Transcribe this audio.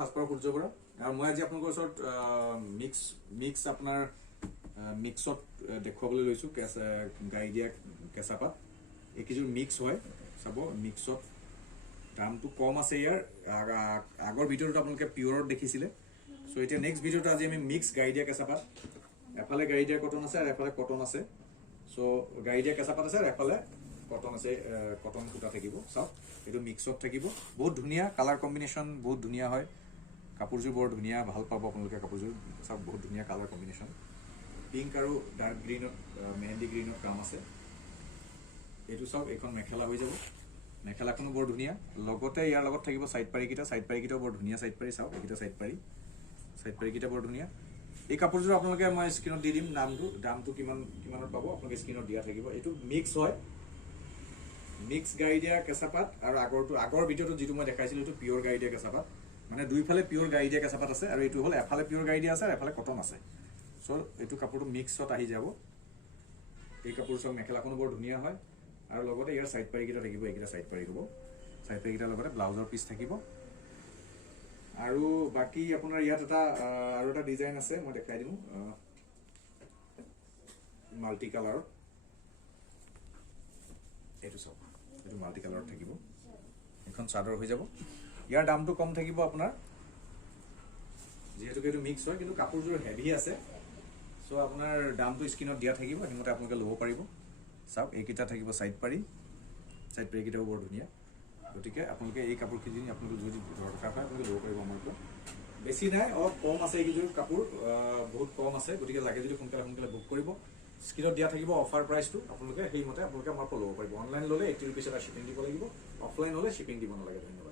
সাজপাৰ সূৰ্য বৰা আৰু মই আজি আপোনালোকৰ ওচৰত মিক্স আপোনাৰ মিক্সত দেখুৱাবলৈ লৈছোঁ গাই দিয়া কেঁচা পাত এইকেইযোৰ মিক্স হয় চাব মিক্সত দামটো কম আছে ইয়াৰ আগৰ ভিডিঅ'টোত আপোনালোকে পিয়ৰত দেখিছিলে চ' এতিয়া নেক্সট ভিডিঅ'টো আজি আমি মিক্স গাই দিয়া কেঁচা পাত এফালে গাই দিয়া কটন আছে আৰু এফালে কটন আছে চ' গাই দিয়া কেঁচা পাত আছে আৰু এফালে কটন আছে কটন সূতা থাকিব চাওক এইটো মিক্সত থাকিব বহুত ধুনীয়া কালাৰ কম্বিনেশ্যন বহুত ধুনীয়া হয় কাপোৰযোৰ বৰ ধুনীয়া ভাল পাব আপোনালোকে কাপোৰযোৰ চাওক বহুত ধুনীয়া কালাৰ কম্বিনেশ্যন পিংক আৰু ডাৰ্ক গ্ৰীণত মেহেন্দি গ্ৰীণত কাম আছে এইটো চাওক এইখন মেখেলা হৈ যাব মেখেলাখনো বৰ ধুনীয়া লগতে ইয়াৰ লগত থাকিব চাইড পাৰিকেইটাও বৰ ধুনীয়া চাইড পাৰি চাওক এইকেইটা চাইড পাৰিকেইটা বৰ ধুনীয়া এই কাপোৰযোৰ আপোনালোকে মই স্ক্ৰীণত দি দিম দামটো কিমানত পাব আপোনালোকে স্ক্ৰীণত দিয়া থাকিব এইটো মিক্স হয় মিক্স গাই দিয়া কেঁচা পাত আৰু আগৰ ভিডিঅ'টো যিটো মই দেখাইছিলোঁ এইটো পিয়ৰ গাই দিয়া কেঁচা পাত মানে দুইফালে পিয়ৰ গাই দিয়া কেঁচা পাত আছে আৰু এইটো হ'ল এফালে পিয়ৰ গাই দিয়া আছে আৰু এফালে কটন আছে চ' এইটো কাপোৰটো মিক্সত আহি যাব এই কাপোৰ চাওক মেখেলাখনো বৰ ধুনীয়া হয় আৰু লগতে ইয়াৰ চাইড পাৰিকেইটা থাকিব এইকেইটা চাইড পাৰি হ'ব চাইড পাৰিকেইটাৰ লগতে ব্লাউজৰ পিচ থাকিব আৰু বাকী আপোনাৰ ইয়াত আৰু এটা ডিজাইন আছে মই দেখাই দিওঁ মাল্টি কালাৰত এইটো চাওক এইটো মাল্টি কালাৰত থাকিব এখন চাদৰ হৈ যাব ইয়াৰ দামটো কম থাকিব আপোনাৰ যিহেতুকে এইটো মিক্স হয় কিন্তু কাপোৰযোৰ হেভি আছে চ' আপোনাৰ দামটো স্ক্ৰীণত দিয়া থাকিব সেইমতে আপোনালোকে ল'ব পাৰিব চাওক এইকেইটা থাকিব চাইড পাৰিকেইটাও বৰ ধুনীয়া গতিকে আপোনালোকে এই কাপোৰখিনি আপোনালোকে যদি দৰকাৰ হয় আপোনালোকে ল'ব পাৰিব আমাৰ পৰা বেছি নাই অলপ কম আছে এইকেইযোৰ কাপোৰ বহুত কম আছে গতিকে লাগে যদি সোনকালে বুক কৰিব স্ক্ৰীণত দিয়া থাকিব অফাৰ প্ৰাইচটো আপোনালোকে সেইমতে আপোনালোকে আমাৰ পৰা ল'ব পাৰিব অনলাইন ল'লে 80 ৰুপিজ এটা শ্বিপিং দিব লাগিব অফলাইন হ'লে শ্বিপিং দিব নালাগে ধন্যবাদ